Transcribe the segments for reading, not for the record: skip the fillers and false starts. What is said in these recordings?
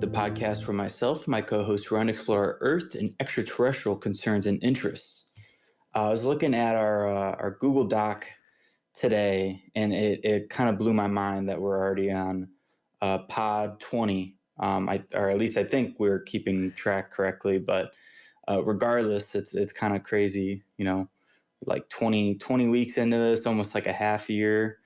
the podcast where myself and my co-host run explore Earth and extraterrestrial concerns and interests. I was looking at our Google Doc today, and it kind of blew my mind that we're already on pod 20. Or at least I think we're keeping track correctly, but regardless, it's kind of crazy, like 20 weeks into this, almost like a half year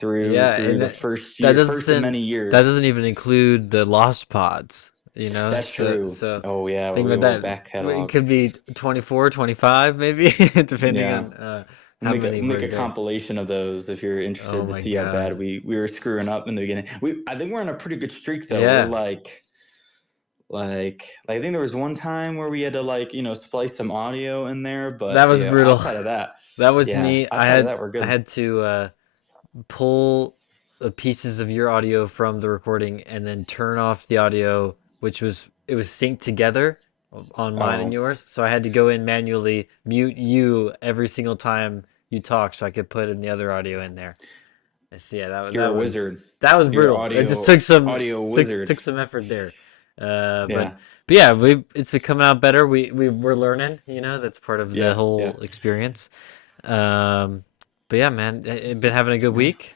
through the first of many years. That doesn't even include the lost pods, That's true. So oh yeah, think about that. Back catalog. It could be 24, 25 maybe, depending on how many. Make a compilation of those if you're interested to see how bad we were screwing up in the beginning. I think we're on a pretty good streak though. Yeah. We're like I think there was one time where we had to splice some audio in there, but that was brutal. Outside of that, that was me. I had to pull the pieces of your audio from the recording and then turn off the audio, which was synced together on mine and yours. So I had to go in manually mute you every single time you talk, so I could put in the other audio in there. So yeah, you're a wizard. That was brutal. It just took some wizard. took some effort there. But yeah, it's been coming out better. We're learning. That's part of the whole experience. But yeah, man, been having a good week.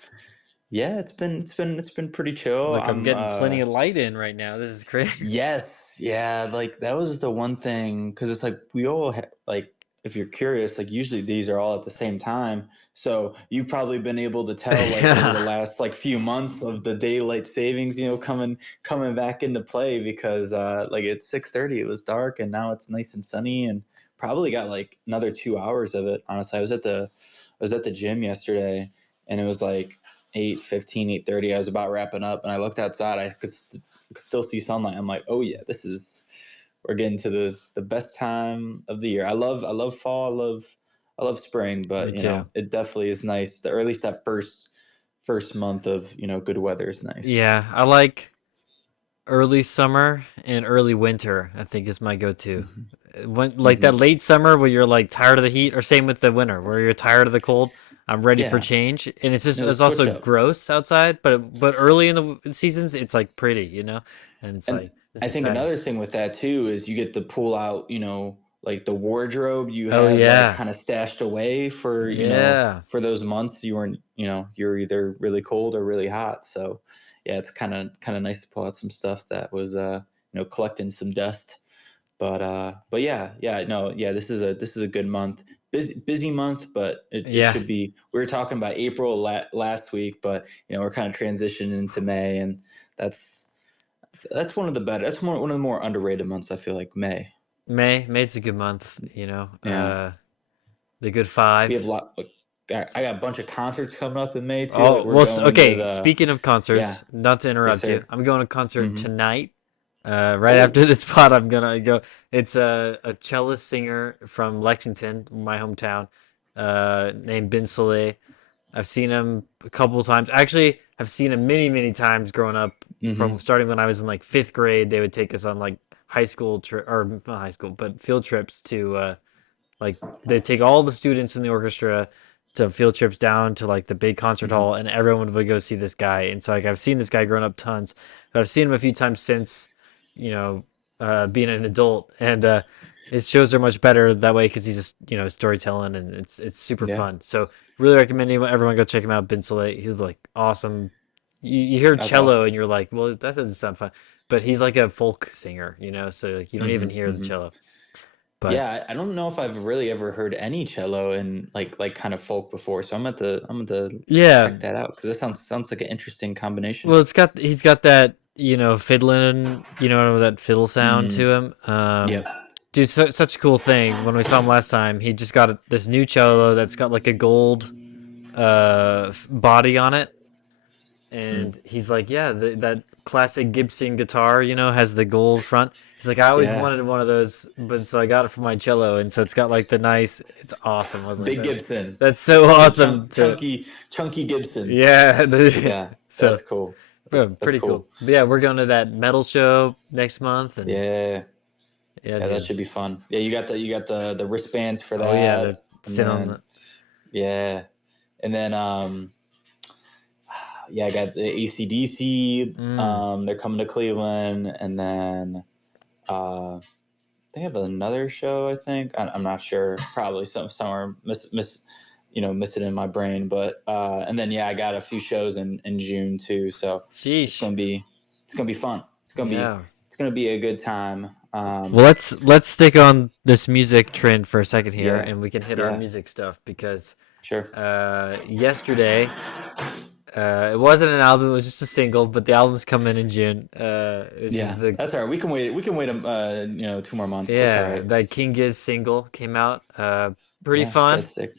Yeah, it's been pretty chill. Like I'm getting plenty of light in right now. This is crazy. Yes, yeah, like that was the one thing, because it's like we all if you're curious, like usually these are all at the same time. So you've probably been able to tell over the last few months of the daylight savings, coming back into play, because at 6:30 it was dark and now it's nice and sunny, and probably got another 2 hours of it. Honestly, I was at the gym yesterday and it was 8:15, 8:30. I was about wrapping up and I looked outside. I could still see sunlight. I'm like, oh yeah, we're getting to the best time of the year. I love fall. I love spring, but it definitely is nice. Or at least that first month of good weather is nice. Yeah, I like early summer and early winter. I think is my go-to. When that late summer where you're tired of the heat, or same with the winter where you're tired of the cold. I'm ready for change, and it's also gross outside, but early in the seasons it's pretty, and it's I think exciting. Another thing with that too is you get to pull out, the wardrobe you have kind of stashed away for for those months you weren't, you're either really cold or really hot. So yeah, it's kind of nice to pull out some stuff that was collecting some dust. But this is a good month. Busy month, but it should be. We were talking about April last week, but we're kind of transitioning into May, and that's one of the better. That's one of the more underrated months. I feel like May's a good month. The good five. We have I got a bunch of concerts coming up in May too. Okay. Speaking of concerts, not to interrupt you, I'm going to a concert tonight. Right after this pod, I'm gonna go. It's a cellist singer from Lexington, my hometown, named Ben Soleil. I've seen him a couple of times. Actually, I've seen him many times growing up. From starting when I was in 5th grade, they would take us on high school or not high school, but field trips to they take all the students in the orchestra to field trips down to the big concert hall, and everyone would go see this guy. And so I've seen this guy growing up tons, but I've seen him a few times since. Being an adult, and his shows are much better that way because he's just storytelling, and it's super fun. So really recommend everyone go check him out. Ben Soleil, he's awesome. You hear cello and you're like, well, that doesn't sound fun, but he's a folk singer, so you don't even hear the cello. But yeah, I don't know if I've really ever heard any cello in kind of folk before, so I'm going to check that out, because it sounds like an interesting combination. Well, he's got that fiddling, that fiddle sound to him. Dude, such a cool thing. When we saw him last time, he just got this new cello that's got a gold body on it, and he's that classic Gibson guitar, has the gold front. He's I always wanted one of those, but so I got it for my cello, and so it's got the nice. It's awesome. I was big Gibson. That's so awesome. Chunky Gibson. Yeah. So that's cool. Pretty cool. But yeah, we're going to that metal show next month, and yeah, that should be fun. Yeah, you got the wristbands for that. Oh yeah, they're sitting on the... Yeah, and then yeah, I got the AC/DC. Mm. They're coming to Cleveland, and then they have another show. I think I'm not sure. Probably somewhere missing in my brain. But and then yeah, I got a few shows in June too. So it's Sheesh. gonna be fun. Yeah. It's gonna be a good time. Well, let's stick on this music trend for a second here, Yeah, and we can hit our yeah, music stuff because sure. yesterday it wasn't an album; it was just a single. But the album's coming in June. It's just Yeah, the that's all right. We can wait. We can wait. 2 more months. That's all yeah right. that King Gizz single came out. Pretty Yeah, fun. Deadstick.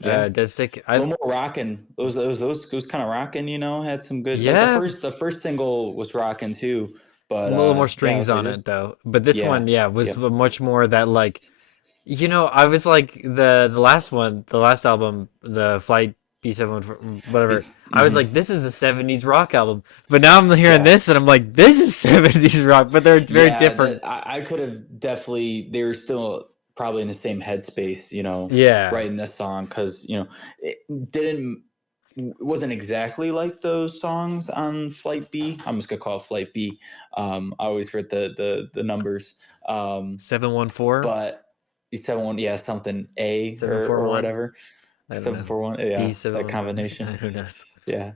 Yeah, Deadstick. a little more rocking. It was kind of rocking. Had some good. Like Yeah, the first single was rocking too. a But little more yeah, I strings was like on it this. though. But this Yeah, one, yeah, was yep. much more that like I was like the last one, the last album, the Flight B7 whatever. I was like, this is a '70s rock album. But now I'm hearing Yeah, this and I'm like, this is '70s rock, but they're very yeah. different. That I could have definitely. They were still probably in the same headspace. Yeah. Writing this song because it didn't. It wasn't exactly like those songs on Flight B. I'm just gonna call it Flight B. I always forget the numbers. 714, But you said one, yeah, something A or 741. whatever, I don't know. 741. Yeah, that B711. combination. Who knows? Yeah,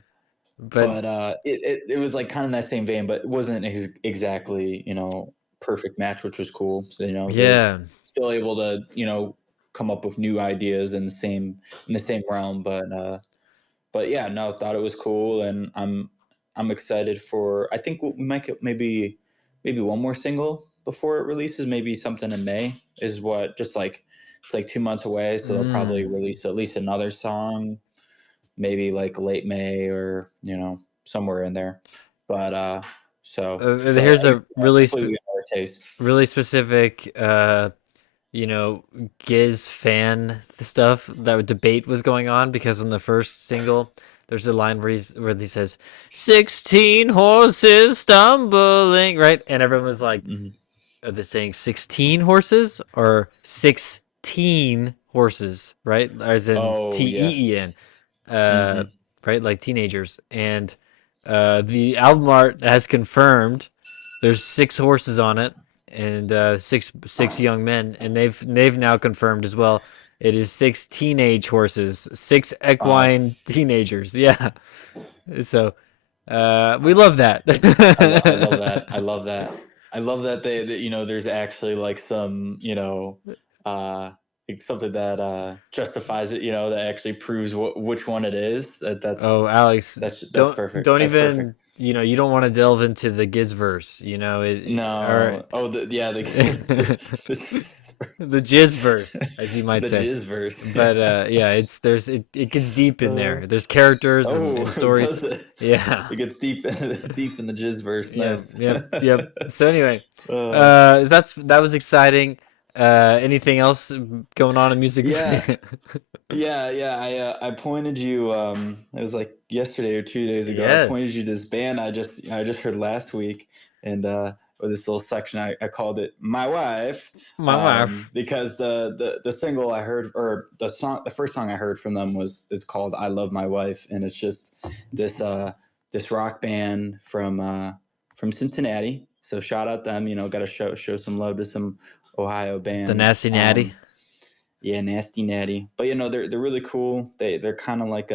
But but it was like kind of that same vein, but it wasn't exactly perfect match, which was cool. So they're yeah. still able to come up with new ideas in the same realm, but yeah, no, thought it was cool, and I'm excited for. I think we might get maybe one more single before it releases. Maybe something in May is what. Just like it's like 2 months away, so they'll probably Mm. release at least another song, maybe like late May or somewhere in there. But Here's a hopefully we get our taste. really specific Gizz fan stuff. That debate was going on because in the first single, there's a line where he says, 16 horses stumbling, right? And everyone was like, Mhm. are they saying 16 horses or 16 horses, right? As in Oh yeah. TEEN, Hmm. right? Like teenagers. And the album art has confirmed there's 6 horses on it and six young men, and they've now confirmed as well. It is 6 teenage horses, six Wow. equine teenagers. Yeah, so we love that. I love that. I love that. I love that that there's actually like some like something that justifies it. That actually proves which one it is. Oh, Alex, That's perfect. don't That's perfect. even you don't want to delve into the Gizverse, or No. Oh, the Jizzverse, as you might the say. jizz verse. But Yeah. it gets deep in Uh, there. There's characters and oh, stories. does it? Yeah. It gets deep in the jizz verse. Yep, Nice. yep. So anyway, uh, that was exciting. Anything else going on in music? yeah. Yeah. I pointed you. It was like yesterday or 2 days ago. I pointed Yes. you this band I just heard last week, and with this little section I called it "My Wife," My wife. because the single I heard, or the first song I heard from them is called "I Love My Wife," and it's just this this rock band from Cincinnati. So shout out them. Got to show some love to some Ohio The bands. Nasty Natty. Yeah, nasty natty. But they're really cool. They're kind of like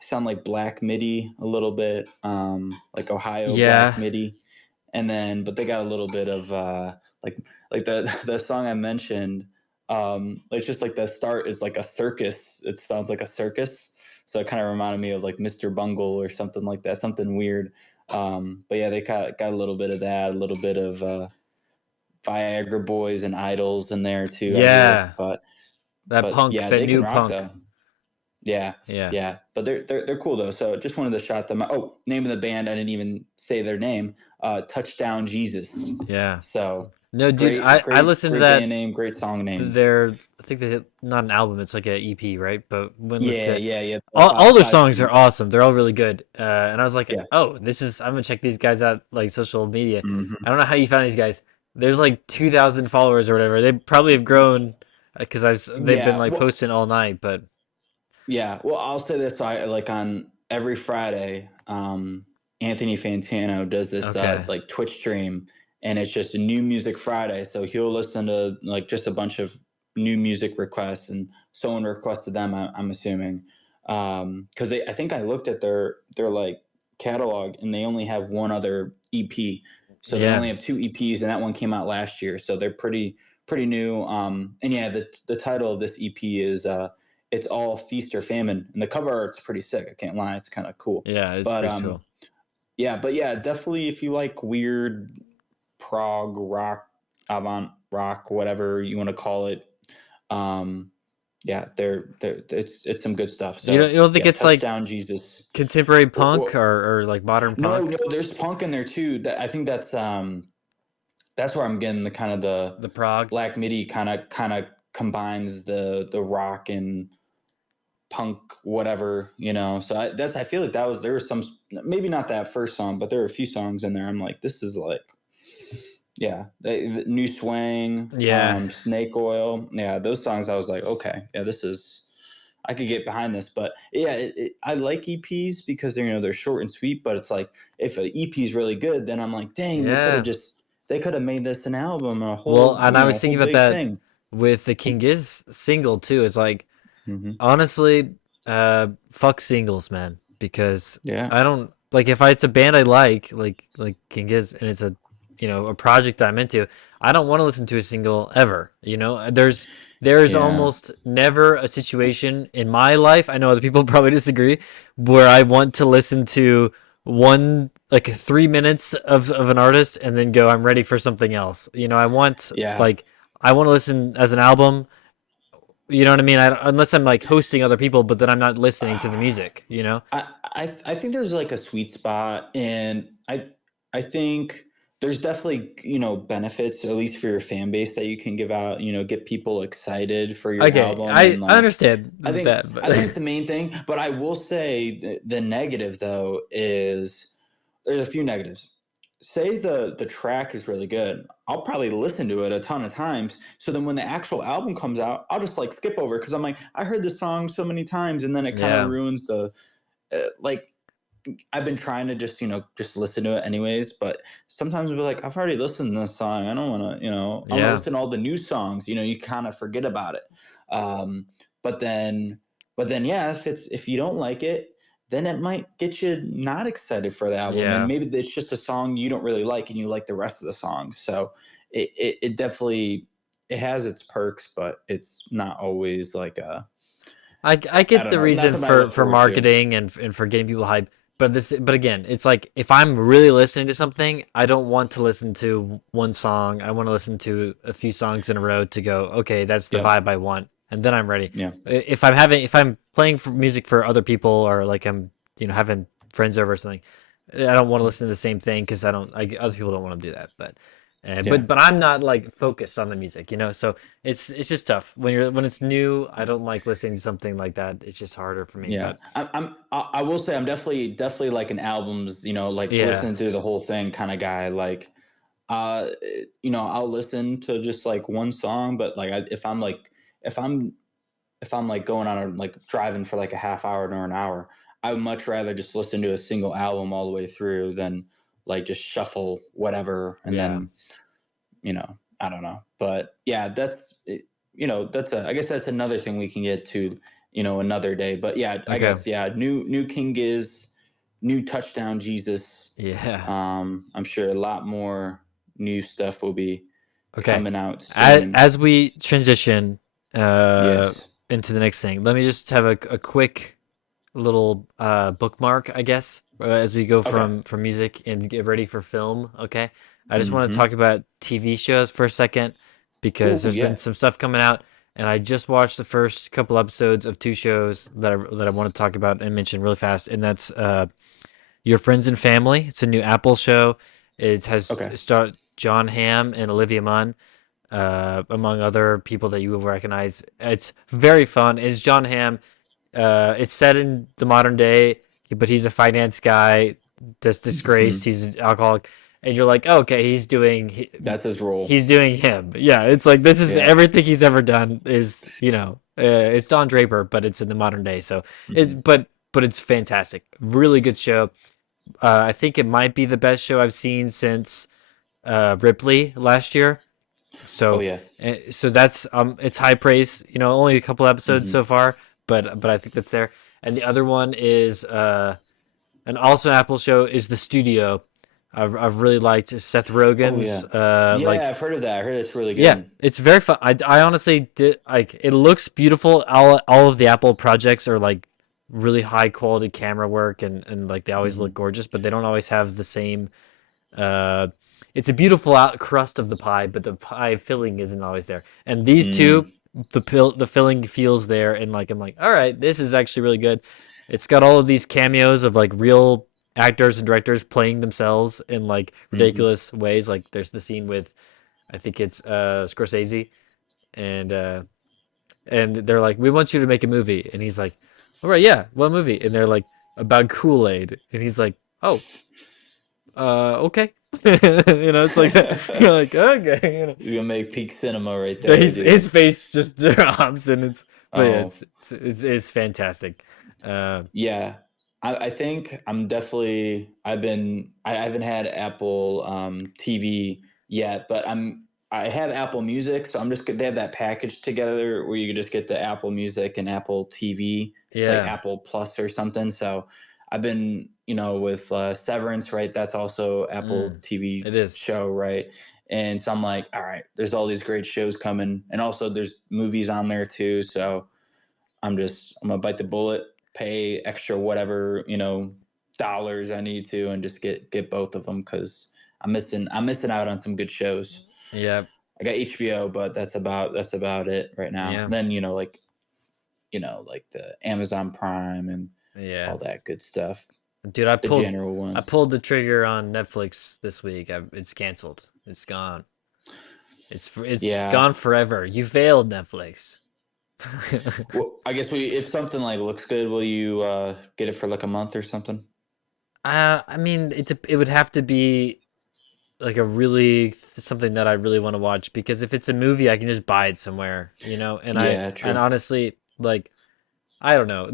sound like Black Midi a little bit, like Ohio Black Yeah. Midi, and then but they got a little bit of like the song I mentioned. It's just like the start is like a circus. It sounds like a circus, so it kind of reminded me of like Mr. Bungle or something like that, something weird. But yeah, they got a little bit of that, a little bit of Viagra Boys and Idols in there too. I hear, Yeah. That but punk, yeah, that they can new rock punk. though. Yeah, Yeah. yeah, but they're cool though. So just wanted to shout them out. Oh, name of the band, I didn't even say their name. Touchdown Jesus. Yeah. So No, dude, great, I great, listened to great band that. name, great song names. I think they not an album. It's like a EP, right? But when listened Yeah, to yeah, yeah. The all their five songs are songs. awesome. They're all really good. And I was like, Yeah. oh, I'm gonna check these guys out like social media. Hmm. I don't know how you found these guys. There's like 2,000 followers or whatever. They probably have grown because they've been Yeah. like Well, posting all night. But yeah. Well, I'll say this. So I like on every Friday. Anthony Fantano does this Okay. like Twitch stream, and it's just a new music Friday. So he'll listen to like just a bunch of new music requests, and someone requested them. I'm assuming because I think I looked at their like catalog, and they only have one other EP. So they Yeah. only have two EPs, and that one came out last year. So they're pretty new. And yeah, the title of this EP is it's all feast or famine, and the cover art's pretty sick. I can't lie, it's kind of cool. Yeah, it's But pretty cool. yeah, but yeah, definitely if you like weird prog rock, avant rock, whatever you want to call it, um, yeah, they're it's some good stuff. You So don't think yeah, it's like Touchdown Jesus. contemporary punk Or or like modern no, punk? no, there's punk in there too. That I think that's where I'm getting the kind of The prog? Black Midi kind of combines the rock and punk whatever, so I feel like there was some, maybe not that first song, but there were a few songs in there I'm like, this is like, yeah, New Swang, Yeah. Snake Oil, yeah, those songs I was like, okay, yeah, I could get behind this. But yeah, I like EPs because they're short and sweet, but it's like if an EP is really good, then I'm like, dang, Yeah. they could have made this an album, a Well, whole and I was whole thinking about big that thing. with the King Gizz single too. It's like, Mm-hmm. honestly, fuck singles, man, because Yeah. I don't like if it's a band I like King Gizz, and it's a project that I'm into. I don't want to listen to a single ever. There's Yeah. almost never a situation in my life. I know other people probably disagree, where I want to listen to one like 3 minutes of an artist and then go, I'm ready for something else. I want Yeah. like I want to listen as an album. You know what I mean? Unless I'm like hosting other people, but then I'm not listening to the music. I think there's like a sweet spot, and I think there's definitely benefits, at least for your fan base, that you can give out, get people excited for your Okay, album, I and I like understand I think that, I think but it's the main thing. But I will say the negative though is there's a few negatives. Say the track is really good, I'll probably listen to it a ton of times. So then when the actual album comes out, I'll just like skip over because I'm like, I heard this song so many times, and then it kind of yeah, ruins the like. I've been trying to just listen to it anyways, but sometimes I'll be like, I've already listened to this song. I don't want to, I'm gonna yeah, listen to all the new songs. You kind of forget about it. Um, but then, yeah, if you don't like it, then it might get you not excited for the album, and yeah. maybe it's just a song you don't really like, and you like the rest of the songs. So it definitely it has its perks, but it's not always like I I get don't the know, not reason something I for look for forward to. marketing and for getting people hyped, but again, it's like if I'm really listening to something, I don't want to listen to one song. I want to listen to a few songs in a row to go, okay, that's the Yep. vibe I want, and then I'm ready. Yeah. If I'm playing for music for other people, or like I'm having friends over or something, I don't want to listen to the same thing because other people don't want to do that. But Yeah. but I'm not like focused on the music, so it's just tough when it's new. I don't like listening to something like that. It's just harder for me. Yeah, But I will say I'm definitely like an albums, like yeah, listening through the whole thing kind of guy. Like, uh, I'll listen to just like one song, but like if I'm if I'm like going on like driving for like a half hour or an hour, I would much rather just listen to a single album all the way through than like just shuffle whatever and yeah. then I don't know. But yeah, I guess that's another thing we can get to, another day. But yeah, I Okay. guess, yeah, new King Gizz, new Touchdown Jesus. Yeah. I'm sure a lot more new stuff will be Okay. coming out As, soon. as we transition Yes. into the next thing, let me just have a quick little bookmark, I guess, as we go Okay. from music and get ready for film. Okay. I just want to Mm-hmm. talk about TV shows for a second because Oh there's been yeah. some stuff coming out, and I just watched the first couple episodes of two shows that I want to talk about and mention really fast, and that's Your Friends and Family. It's a new Apple show. It has Okay. starred John Hamm and Olivia Munn, among other people that you will recognize. It's very fun. It's John Hamm. It's set in the modern day, but he's a finance guy that's Mm-hmm. disgraced. He's an alcoholic, and you're like, oh, okay, That's his role. he's doing him. Yeah, it's like this is Yeah. everything he's ever done. It's Don Draper, but it's in the modern day. So Mm-hmm. but it's fantastic. Really good show. I think it might be the best show I've seen since Ripley last year. Oh So yeah. so that's it's high praise. You know, only a couple episodes Hmm. so far, but I think that's there. And the other one is and also an Apple show is The Studio. I've really liked Seth Oh Rogen's yeah. Yeah, I've heard of that. I heard it's really yeah, good. it's very fun. I honestly did like it looks beautiful. All of the Apple projects are like really high quality camera work and like they always look Hmm. gorgeous, but they don't always have the same uh it's a beautiful out crust of the pie, but the pie filling isn't always there. And these two, Mm. the filling feels there, and like I'm like, all right, this is actually really good. It's got all of these cameos of like real actors and directors playing themselves in like Hmm. ridiculous ways. Like there's the scene with I think it's Scorsese and they're like, we want you to make a movie, and he's like, all right, yeah, what movie? And they're like about Kool-Aid, and he's like, oh, okay. It's like that. You're like, okay. He's gonna make peak cinema right there, dude. His face just drops, and but yeah, Oh it's fantastic. Uh, yeah. I think I'm definitely I haven't had Apple TV yet, but I have Apple Music, so I'm just they have that package together where you can just get the Apple Music and Apple TV. It's like yeah, Apple Plus or something. So I've been, with Severance, right? That's also Apple TV it is. show, right? And so I'm like, all right, there's all these great shows coming, and also there's movies on there too. So I'm gonna bite the bullet, pay extra whatever dollars I need to, and just get both of them because I'm missing out on some good shows. Yeah, I got HBO, but that's about it right now. yeah, And then like the Amazon Prime and yeah. all that good stuff, Dude, the general I ones. pulled the trigger on Netflix this week. It's canceled. It's gone. It's Yeah. gone forever. You failed, Netflix. Well, I guess if something like looks good, will you get it for like a month or something? I mean, it would have to be like a really something that I really want to watch because if it's a movie, I can just buy it somewhere, Yeah, and true. honestly, like I don't know.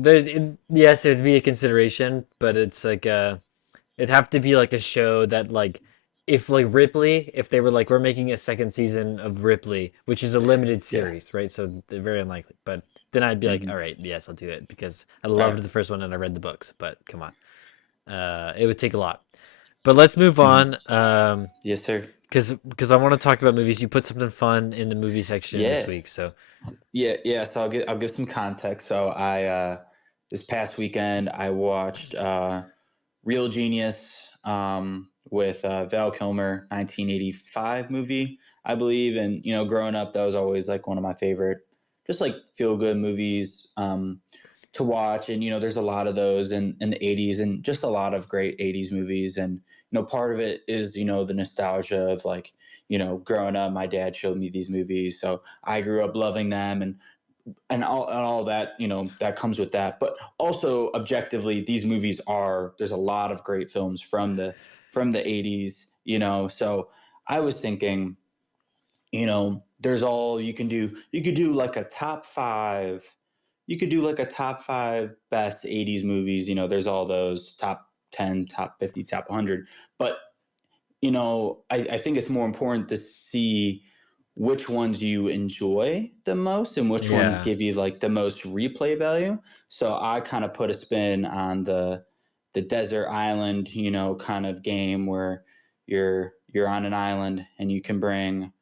Yes, there'd be a consideration, but it's like it'd have to be like a show that like if like Ripley, if they were like we're making a second season of Ripley, which is a limited Yeah. series, right? So they're very unlikely. But then I'd be like, all Hmm. right, yes, I'll do it because I All loved right. the first one and I read the books. But come on, it would take a lot. But let's move Hmm. on. Yes, sir. Because I want to talk about movies. You put something fun in the movie section this Yeah. week, so Yeah. So I'll give some context. So I this past weekend I watched Real Genius with Val Kilmer, 1985 movie, I believe. And growing up, that was always like one of my favorite, just like feel good movies to watch. And there's a lot of those in the 80s, and just a lot of great 80s movies. And part of it is the nostalgia of like growing up. My dad showed me these movies, so I grew up loving them, and all that that comes with that. But also objectively, these movies there's a lot of great films from the 80s. So I was thinking, there's all you could do like a top five. You could do like a top five best 80s movies. There's all those top 10, top 50, top 100. But I think it's more important to see which ones you enjoy the most and which ones yeah, give you like the most replay value. So I kind of put a spin on the desert island, kind of game where you're on an island and you can bring,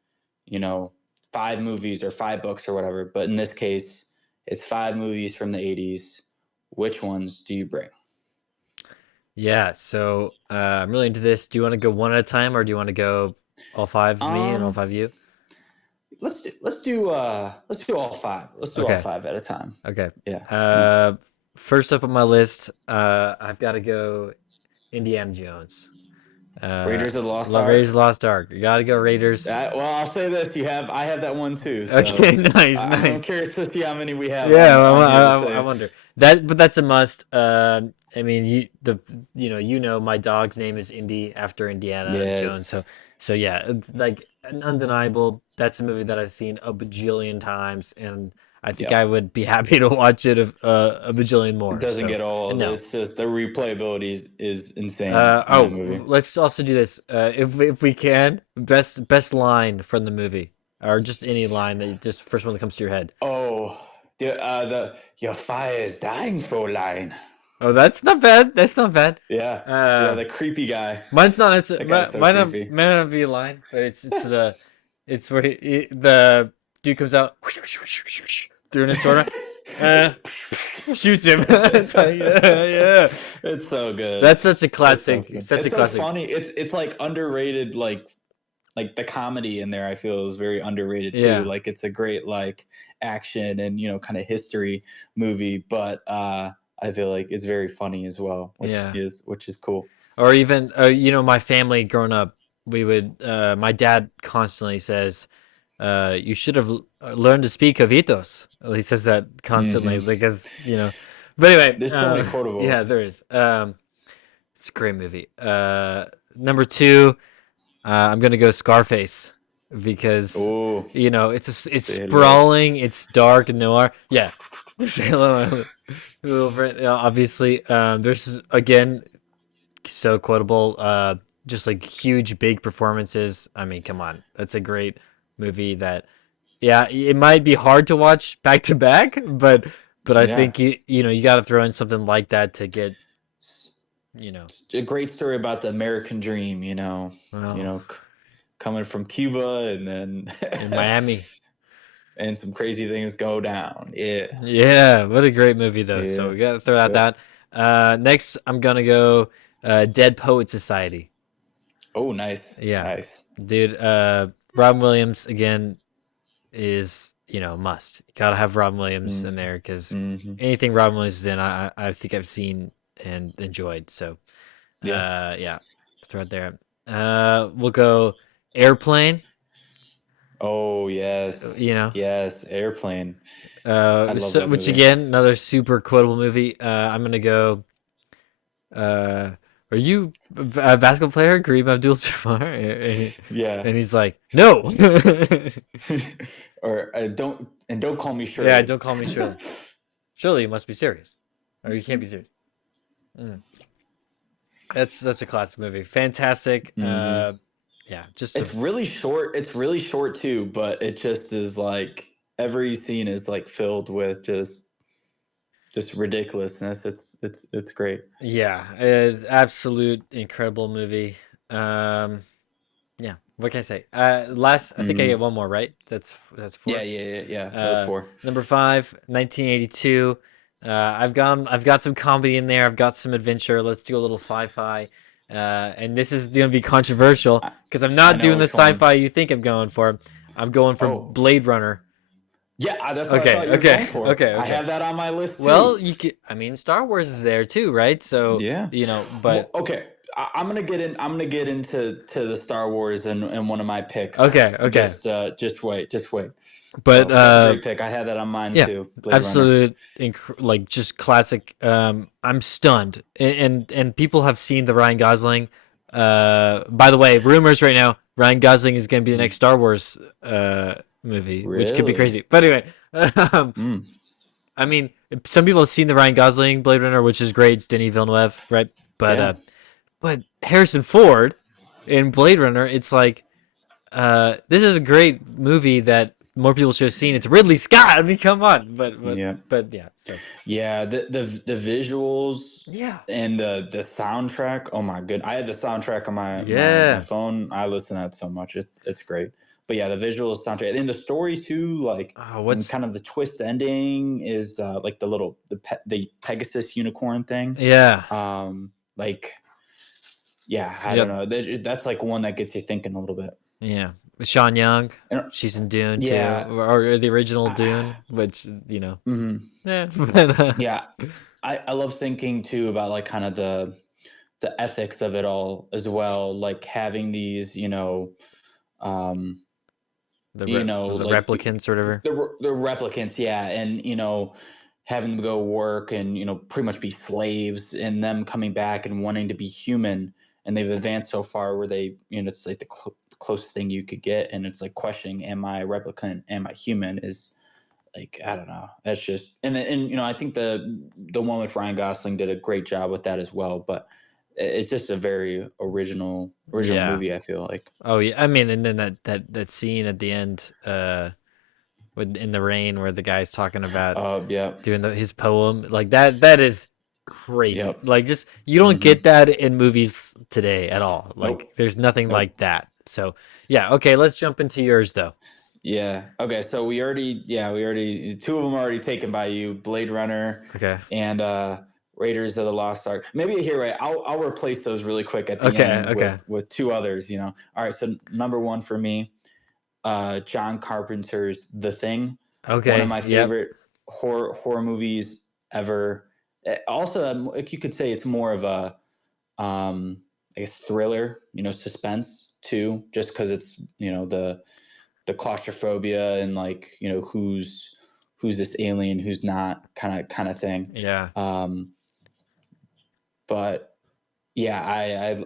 you know, five movies or five books or whatever. But in this case, it's five movies from the 80s. Which ones do you bring? yeah. So I'm really into this. Do you want to go one at a time, or do you want to go all five of me and all Um, five of you? let's do all five. Let's do all Okay, five at a time. okay. Yeah. Uh, First up on my list, I've got to go Indiana Jones. Raiders of the Lost Love Raiders Ark. of the Lost Ark. You got to go Raiders. Well, I'll say this: I have that one too. So Okay, nice, I'm nice. curious to see how many we have Yeah, on here the I same. wonder but that's a must. I mean, my dog's name is Indy after Indiana Jones, Yes. so yeah, it's like an undeniable. That's a movie that I've seen a bajillion times, and I think Yep. I would be happy to watch it a bajillion more. It doesn't So get old. no. It's just the replayability is insane in that movie. Let's also do this. If we can, best line from the movie, or just any line that just first one that comes to your head. Oh, the your fire is dying, Fräulein. Oh, that's not bad. That's not bad. Yeah, yeah, the creepy guy. Mine's not. That guy's so Might creepy. not be a line, but it's where the dude comes out through an sword, shoots him. It's like, yeah. It's so good. That's such a classic. So such a so classic. funny. It's like underrated. Like the comedy in there, I feel is very underrated too. Yeah. Like it's a great like action and kind of history movie, but I feel like it's very funny as well, which is cool. Or even my family growing up, we would my dad constantly says, you should have learned to speak Cavitos. He says that constantly because but anyway, there's so many quotables. Yeah, there is. It's a great movie. Number 2, I'm gonna go Scarface because it's sprawling, it's dark and noir. Yeah, say hello, little friend. Obviously, there's again so quotable. Just like huge, big performances. I mean, come on, that's a great movie. That it might be hard to watch back to back, but I think you got to throw in something like that to get. A great story about the American dream, coming from Cuba and then in Miami, and some crazy things go down. Yeah, what a great movie though. So we gotta throw out that. Next, I'm gonna go Dead Poet Society. Oh, nice. Yeah, nice, dude. Robin Williams again is must. You gotta have Robin Williams in there because anything Robin Williams is in, I think I've seen and enjoyed. So throw it there. We'll go Airplane. Oh yes, yes, Airplane. I love that which movie. Again, another super quotable movie. I'm gonna go. Are you a basketball player, Kareem Abdul-Jabbar? Yeah, and he's like, no. Or don't call me Shirley. Yeah, don't call me Shirley. Shirley, you must be serious, or you can't be serious. That's a classic movie. Fantastic. Just it's really short. It's really short too, but it just is like every scene is like filled with just ridiculousness. It's great. Yeah, it's absolute incredible movie. What can I say? I think I get one more, right? That's 4. Yeah. That was 4. Number 5, 1982. I've got some comedy in there. I've got some adventure. Let's do a little sci-fi. And this is gonna be controversial because I'm not doing the sci-fi you think I'm going for. I'm going for Blade Runner. Yeah, that's what I thought you were going for. Okay. I have that on my list too. Well, Star Wars is there too, right? So but okay. I'm gonna get into the Star Wars and one of my picks. Okay. Just wait. But great pick. I had that on mine too. Blade absolute like just classic. I'm stunned, and people have seen the Ryan Gosling. By the way, rumors right now, Ryan Gosling is going to be the next Star Wars movie, which could be crazy. But anyway, I mean, some people have seen the Ryan Gosling Blade Runner, which is great. It's Denis Villeneuve, right? But but Harrison Ford in Blade Runner, it's like this is a great movie that more people should have seen. It's Ridley Scott. I mean, come on. But so the visuals, and the soundtrack. Oh my goodness, I had the soundtrack on my phone. I listen to that so much. It's great. But yeah, the visuals, soundtrack, and the story too. Like, what's kind of the twist ending is like the Pegasus unicorn thing. Yeah. I don't know. That's like one that gets you thinking a little bit. Yeah. Sean Young, she's in Dune too, or the original Dune, which I love thinking too about like kind of the ethics of it all as well, like having these the replicants or whatever, the replicants, and having them go work and pretty much be slaves, and them coming back and wanting to be human, and they've advanced so far where they it's like the closest thing you could get, and it's like questioning, am I a replicant, am I human, is like I don't know. That's just and you know I think the one with Ryan Gosling did a great job with that as well. But it's just a very original Yeah. movie. I feel like. Oh yeah. I mean, and then that scene at the end, in the rain where the guy's talking about Yeah. doing his poem, like that is crazy. Yep. Like just you don't Mm-hmm. get that in movies today at all. Like Nope. there's nothing Nope. like that. So yeah. Okay. Let's jump into yours though. Yeah. Okay. So we already two of them are already taken by you. Blade Runner Okay. and Raiders of the Lost Ark. Maybe here, right? I'll replace those really quick at the Okay. end Okay. with two others. You know. All right. So number one for me, John Carpenter's The Thing, one of Okay. my Yep. favorite horror movies ever. Also, like you could say it's more of a I guess thriller, you know, suspense too, just because it's you know the claustrophobia and like you know who's this alien, who's not, kind of thing. Yeah. Um, but yeah,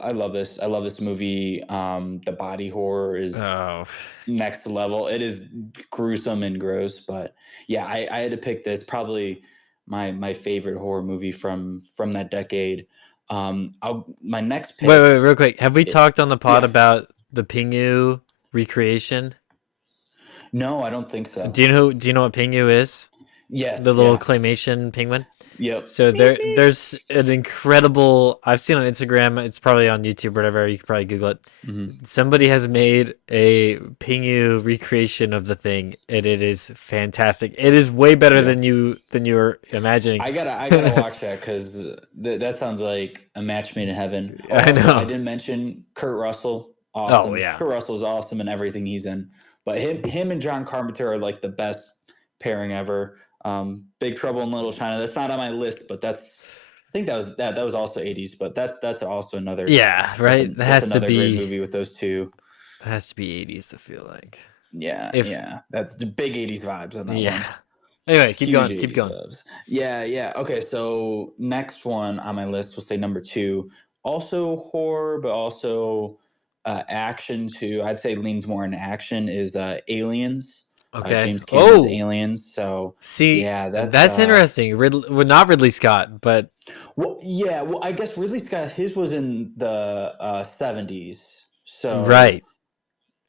I love this. I love this movie. The body horror is Oh. next level. It is gruesome and gross, but yeah, I had to pick this probably my favorite horror movie from that decade. My next Wait, pick. real quick. Have we talked on the pod Yeah, about the Pingu recreation? no, I don't think so. Do you know what Pingu is? The Yes, little yeah, claymation penguin. yep. So Meep, meep. there's an incredible. I've seen on Instagram. It's probably on YouTube, or whatever. You can probably Google it. Mm-hmm. Somebody has made a Pingu recreation of the thing, and it is fantastic. It is way better Yeah, than you were imagining. I gotta watch that because that sounds like a match made in heaven. Oh, I also, I know. didn't mention Kurt Russell. Oh Awesome. yeah. Kurt Russell's awesome in everything he's in. But him and John Carpenter are like the best pairing ever. Big Trouble in Little China. That's not on my list, but I think that was also 80s. But that's also another Yeah. Right. that's another great movie with those two. That has to be 80s. I feel like Yeah, if yeah. That's the big 80s vibes on that yeah. one. Anyway, keep Huge going. Keep 80s going. vibes. Yeah, yeah. Okay, so next one on my list, we'll say number two. Also horror, but also action too. I'd say leans more into action is Aliens. Okay. James Cameron's Oh, Aliens. So see, yeah, that's that's interesting. Well, not Ridley Scott, but well, yeah. Well, I guess Ridley Scott, his was in the 70s. right.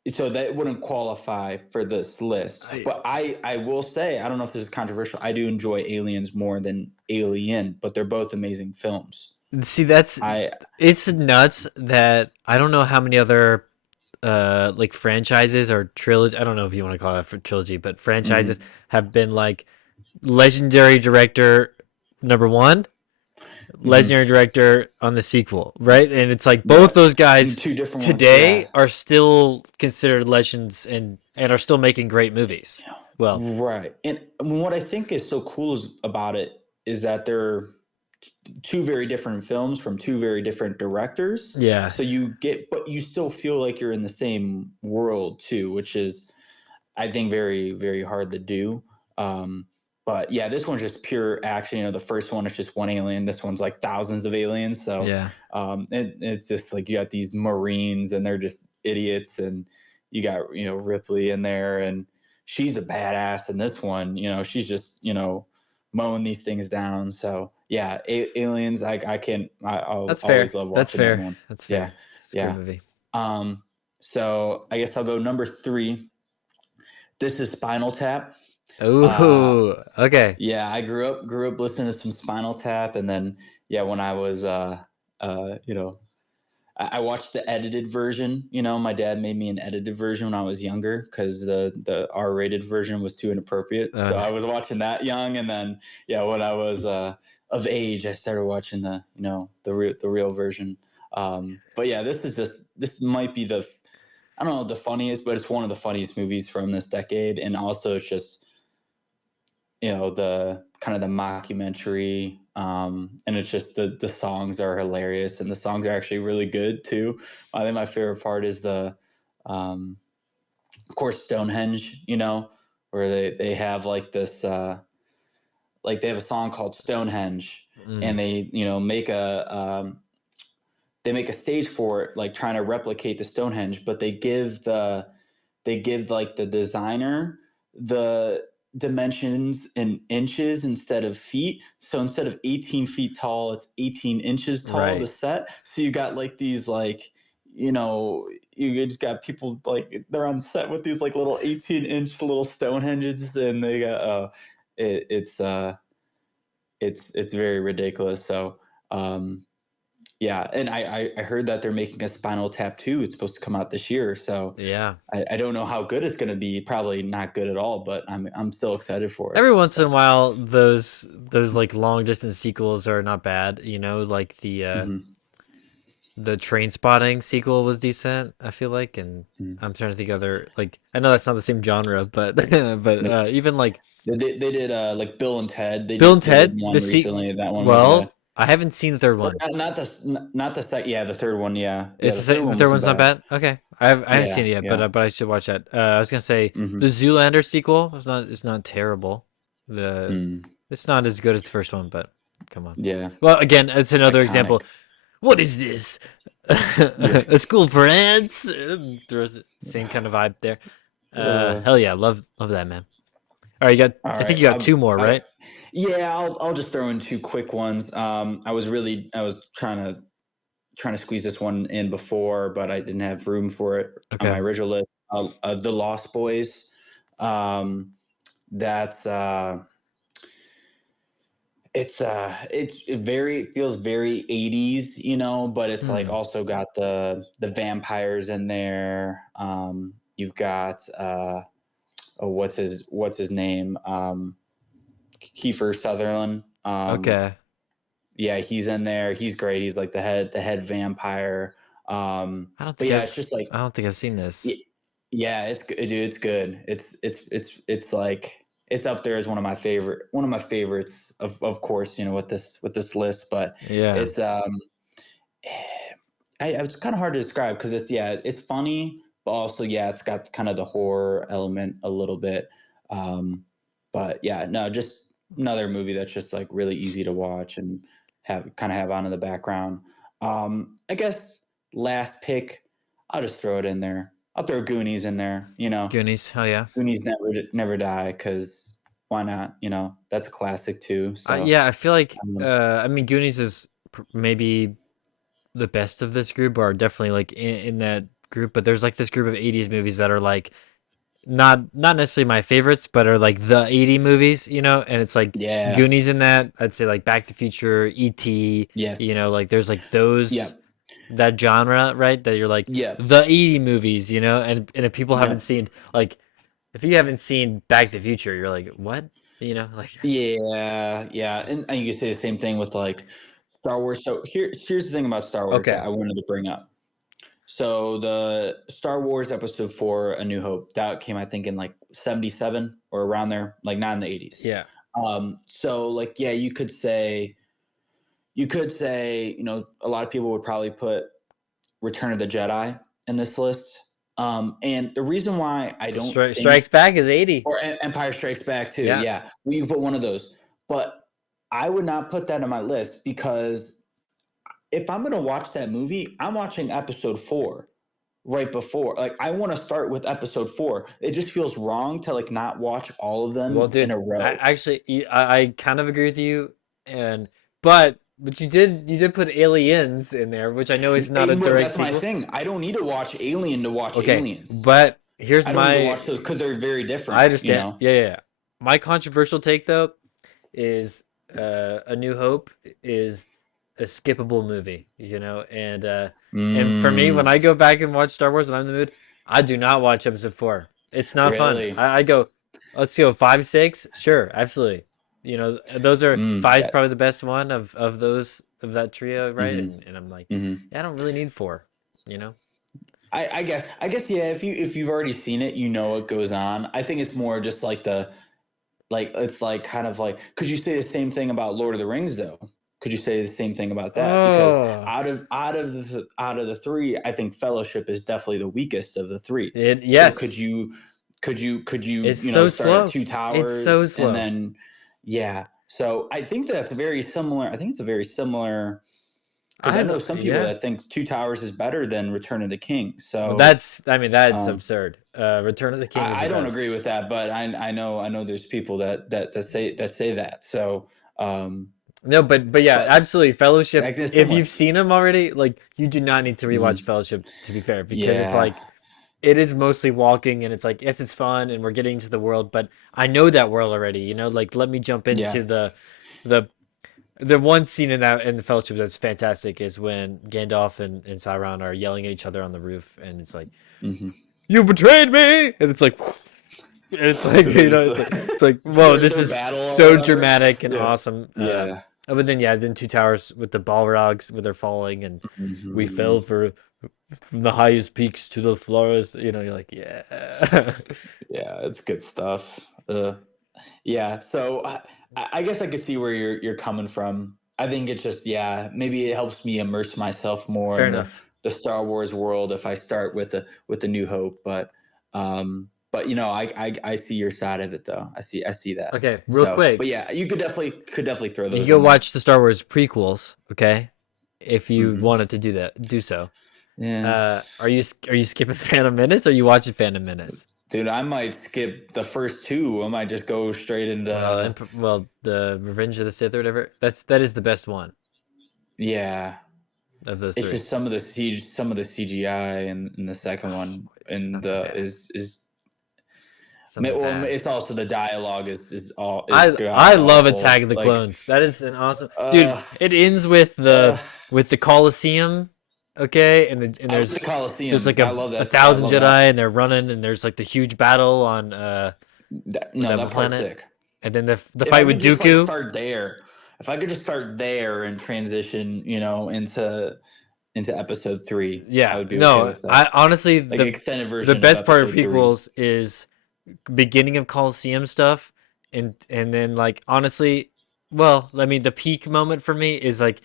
So that wouldn't qualify for this list. I, But I will say, I don't know if this is controversial. I do enjoy Aliens more than Alien, but they're both amazing films. See, that's I it's nuts that I don't know how many other like franchises or trilogy. I don't know if you want to call that for trilogy, but franchises mhm, have been like legendary director number one, mhm. legendary director on the sequel, right? And it's like Yeah, both those guys two different ones. today Yeah, are still considered legends and are still making great movies. Well, right. And what I think is so cool about it is that they're two very different films from two very different directors. yeah, So but you still feel like you're in the same world too, which is I think very, very hard to do. But yeah, this one's just pure action. You know, the first one is just one alien. This one's like thousands of aliens. So yeah. it's just like you got these Marines and they're just idiots, and you got Ripley in there, and she's a badass in this one. You know, she's just mowing these things down. So yeah, aliens. I can't. I'll That's fair. always love That's watching that fair. one. That's Yeah, fair. It's a great yeah. movie. Um, so I guess I'll go number three. This is Spinal Tap. Uh, Oh, okay. yeah, I grew up listening to some Spinal Tap, and then yeah, when I was you know, I watched the edited version. You know, my dad made me an edited version when I was younger because the R-rated version was too inappropriate. So Uh, I was watching that young, and then yeah, when I was of age, I started watching the real version. But yeah, this might be I don't know the funniest, but it's one of the funniest movies from this decade, and also it's just the kind of the mockumentary, and it's just the songs are hilarious, and the songs are actually really good too. I think my favorite part is um, of course Stonehenge, where they have like this like they have a song called Stonehenge, mm, and they make a stage for it, like trying to replicate the Stonehenge, but they give like the designer the dimensions in inches instead of feet. So instead of 18 feet tall, it's 18 inches tall, the Right. set. So you got like these like, you know, you just got people like they're on set with these like little 18-inch little Stonehenges, and they got it, it's very ridiculous. So yeah, and I heard that they're making a Spinal Tap 2. It's supposed to come out this year, so Yeah. I don't know how good it's going to be. Probably not good at all, but I'm still excited for it. Every once in a So, while, those like long distance sequels are not bad. You know, like mhm, the Train Spotting sequel was decent, I feel like, and mhm. I'm trying to think other like I know that's not the same genre, but Nope. even like They did like Bill and Ted. Bill and They did Ted, one recently. That one was well, I haven't seen the third or one. not the second. Yeah, the third one. Yeah, yeah, It's the the third same. The one third wasn't one's not bad. bad. Okay, I haven't seen Yeah, it yet, yeah. but I should watch that. I was gonna say the Hmm. Zoolander sequel is not it's not terrible. The Mm, It's not as good as the first one, but come on. yeah, Well, again, it's another iconic. example. What is this? Yeah. A school for ants? Throws the same kind of vibe there. Uh, Hell yeah, love that, man. All right, you got. all I think right. you got two more, right? Yeah, I'll just throw in two quick ones. I was trying to squeeze this one in before, but I didn't have room for it on my Okay. original list. The Lost Boys. Um, that's it feels very 80s, you know, but it's like Hmm. also got the vampires in there. You've got oh, what's his name? Kiefer Sutherland. Okay. Yeah, he's in there. He's great. He's like the head vampire. But yeah, it's just like I don't think I've seen this. yeah, it's good, dude. It's good. It's like it's up there as one of my favorites. Of course, you know, with this list, but Yeah. it's it's kind of hard to describe because it's yeah, it's funny, but also yeah, it's got kind of the horror element a little bit. But yeah, no, just another movie that's just like really easy to watch and have on in the background. I guess last pick, I'll just throw it in there. I'll throw Goonies in there. You know, Goonies. Hell yeah. Goonies never die because why not? You know, that's a classic too. So Yeah, I feel like um, I mean Goonies is maybe the best of this group, or definitely like in that group. But there's like this group of '80s movies that are like not necessarily my favorites, but are like the '80 movies, you know. And it's like yeah, Goonies in that. I'd say like Back to the Future, E.T. You know, yes, like there's like those yep, that genre, right? That you're like yep, the '80 movies, you know. And if people haven't yep. seen like if you haven't seen Back to the Future, you're like what, you know, like Yeah, yeah, and you can say the same thing with like Star Wars. So here's the thing about Star Wars that okay, I wanted to bring up. So the Star Wars Episode 4, A New Hope, that came I think in like 77 or around there, like not in the 80s. yeah, So like yeah, you could say, you know, a lot of people would probably put Return of the Jedi in this list. And the reason why I don't think Strikes Back is '80. or Empire Strikes Back too. Yeah. Yeah, well, you can put one of those, but I would not put that on my list because if I'm gonna watch that movie, I'm watching Episode 4 right before. Like I want to start with Episode 4. It just feels wrong to like not watch all of Well, them in dude, a I row. actually I kind of agree with you, and but you did put Aliens in there, which I know is not a And, but direct that's my sequel. thing. I don't need to watch Alien to watch Okay, Aliens. but here's I don't need to my watch those because they're very I different. You understand. know. Yeah, yeah, yeah. My controversial take though is A New Hope is a skippable movie, you know, and for me when Mm, I go back and watch Star Wars when I'm in the mood, I do not watch episode 4. It's not fun. really? I go, let's go 5, 6, sure, absolutely. You know, those are five's Yeah. probably the best one of those of that trio, right? Hmm. And I'm like, Hmm. yeah, I don't really need 4, you know? I guess yeah. If you've already seen it, you know what goes on. I think it's more just like it's like kind of like could you say the same thing about Lord of the Rings though? Could you say the same thing about that? Because Oh, out of the three, I think Fellowship is definitely the weakest of the three. it So yes, could it's you know so start at slow. Two It's so Towers and slow. then yeah. So I think that's very similar. I think it's a very similar because I know some people Yeah. that think Two Towers is better than Return of the King. Well, So I mean, that's um, absurd. Return of the King is the I don't best. agree with that, but I know there's people that say that. So No, but yeah, but absolutely. Fellowship. acting is If similar. you've seen them already, like you do not need to rewatch Mhm. Fellowship to be fair, because it's Yeah, like it is mostly walking, and it's like yes, it's fun, and we're getting into the world, but I know that world already. You know, like let me jump yeah. into the the one scene in that in the Fellowship that's fantastic is when Gandalf and Sauron are yelling at each other on the roof, and it's like Mm-hmm. you betrayed me, and it's like. And it's like They're you know, just it's like whoa, this their is battle or so whatever. dramatic and Yeah, awesome. yeah. But then yeah, then Two Towers with the Balrogs where they're falling and we Mm-hmm. fell for from the highest peaks to the florist. You know, you're like yeah, Yeah, it's good stuff. Yeah, so I guess I could see where you're coming from. I think it's just maybe it helps me immerse myself more fair in enough. the Star Wars world if I start with a New Hope. But you know I see your side of it though. I see that. Okay, real So, but quick, yeah, you could definitely throw you those go in there. watch the Star Wars prequels. Okay, if you Hmm. wanted to do so. Yeah, Are you skipping Phantom Menace or are you watching Phantom Menace? dude, I might skip the first two. I might just go straight into Well, the Revenge of the Sith or whatever. That is the best one yeah. of those It's three. just some of the CGI in the second one It's and not that bad. is It's not that well, bad. it's also the dialogue is I god love Attack awful. of the Like, Clones. That is an awesome dude. uh, It ends uh, with the Coliseum, okay, and I love the there's Coliseum. like I love a that. I thousand love that. Jedi and they're running and there's like the huge battle on No, that that part's planet, sick. and then the If I fight could with just like Dooku. start there, if I could just start there and transition, into episode three, I Yeah, would be okay no, with that. I honestly Like extended the version of best part of episode three. prequels is beginning of Coliseum stuff, and then like honestly, well, I mean the peak moment for me is like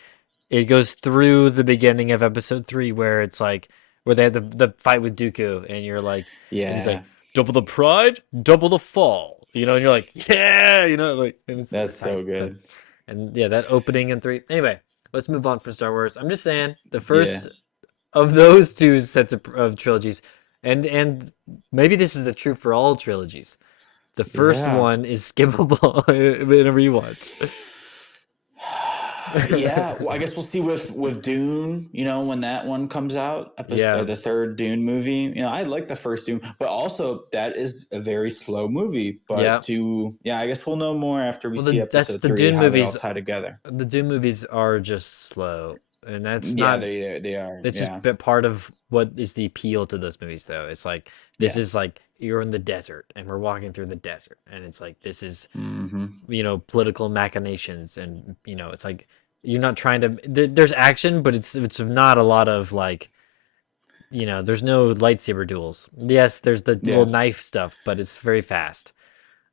it goes through the beginning of episode three where it's like where they have the fight with Dooku and you're like and he's like Yeah, double the pride, double the fall, you know, and you're like yeah, you know, like and that's it's hype, so but good. and yeah, that opening in three. Anyway, let's move on from Star Wars. I'm just saying the Yeah, first of those two sets of trilogies, and maybe this is a true for all trilogies. The first yeah. one is skippable in a rewatch. Yeah, well, I guess we'll see with Dune. You know, when that one comes out, Yeah. the third Dune movie. You know, I like the first Dune, but also that is a very slow movie. Yeah. I guess we'll know more after we Well, see that's episode the three Dune how they all movies. tie together. The Dune movies are just slow, and that's Yeah, not. they are. That's just Yeah. part of what is the appeal to those movies, though. It's like this Yeah. is like you're in the desert, and we're walking through the desert, and it's like this is Mm-hmm. political machinations, and it's like you're not trying to. There's action, but it's not a lot of like there's no lightsaber duels. Yes, there's the little Yeah. knife stuff, but it's very fast.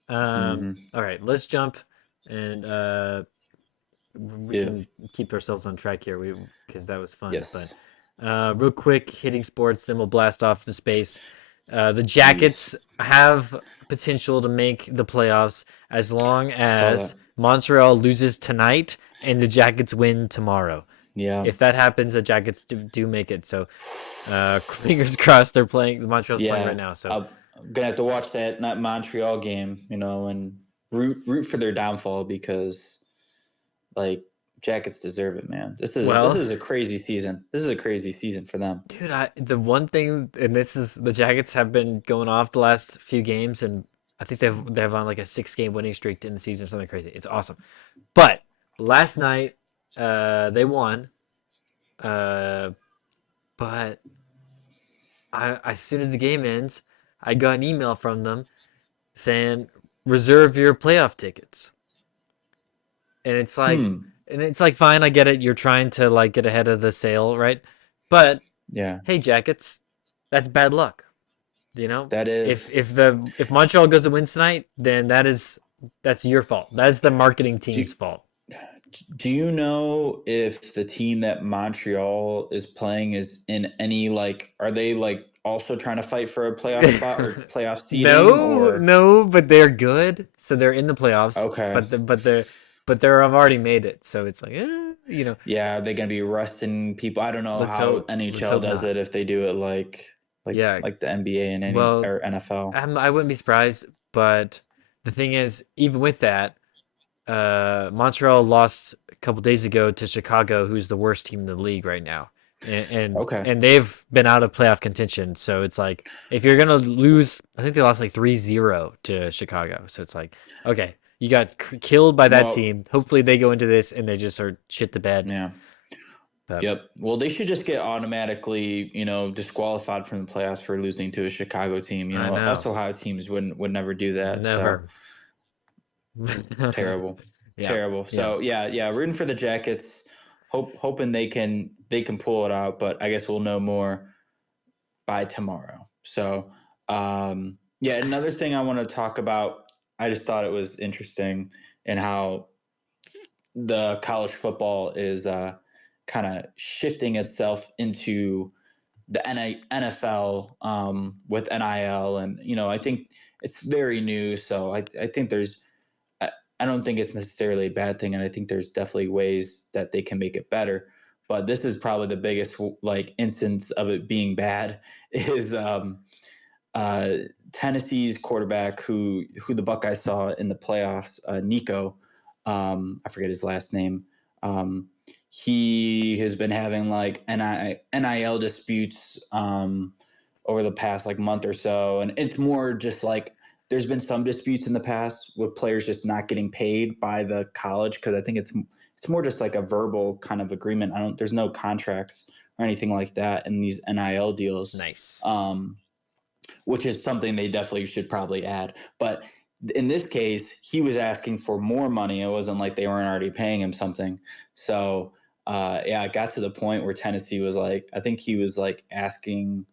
Mm-hmm. All right, let's jump and we Yeah. can keep ourselves on track here. Because that was fun. But Yes. real quick, hitting sports, then we'll blast off the space. The Yes. Jackets have potential to make the playoffs as long I saw that. as Montreal loses tonight and the Jackets win tomorrow. Yeah. If that happens, the Jackets do make it. So fingers crossed. They're playing. Montreal's playing right Yeah. now. So I'm gonna have to watch that Montreal game, and root for their downfall because like Jackets deserve it, man. This well, is a crazy season. This is a crazy season for them. dude, the one thing, and this is the Jackets have been going off the last few games, and I think they've on like a 6 game winning streak in the season, something crazy. It's awesome. But last night, they won. Uh, but as soon as the game ends, I got an email from them saying reserve your playoff tickets, and Hmm. it's like fine, I get it. You're trying to like get ahead of the sale, right? But Yeah. hey, Jackets, that's bad luck. You know, That is. if Montreal goes to win tonight, then that's your fault. That's the marketing Do, team's fault. do you know if the team that Montreal is playing is in any like are they like also trying to fight for a playoff spot or playoff seeding No, or no, but they're good, so they're in the playoffs. okay. But they're have already made it, so it's like, Yeah, are they gonna be arresting people? I don't know let's how hope NHL does not. it if they do it like Yeah. like the NBA and any Well, or NFL. I wouldn't be surprised, but the thing is, even with that, Montreal lost a couple days ago to Chicago, who's the worst team in the league right now, Okay. and they've been out of playoff contention. So it's like if you're gonna lose, I think they lost like 3-0 to Chicago. So it's like, okay, you got killed by that Well, team. Hopefully they go into this and they just are shit the bed. yeah. But Yep. Well, they should just get automatically, disqualified from the playoffs for losing to a Chicago team. I Us know, Ohio teams would never do that. So never. terrible, Yeah, terrible. yeah, So yeah, rooting for the Jackets, hoping they can pull it out. But I guess we'll know more by tomorrow. So yeah, another thing I want to talk about. I just thought it was interesting and how the college football is kind of shifting itself into the NFL with NIL, and I think it's very new. So I think I don't think it's necessarily a bad thing, and I think there's definitely ways that they can make it better. But this is probably the biggest like instance of it being bad is uh, Tennessee's quarterback who the Buckeyes saw in the playoffs, Nico. I forget his last name. Um, he has been having like NIL disputes over the past like month or so, and it's more just like there's been some disputes in the past with players just not getting paid by the college because I think it's more just like a verbal kind of agreement. There's no contracts or anything like that in these NIL deals. nice. Which is something they definitely should probably add. But in this case, he was asking for more money. It wasn't like they weren't already paying him something. So yeah, it got to the point where Tennessee was like, I think he was like asking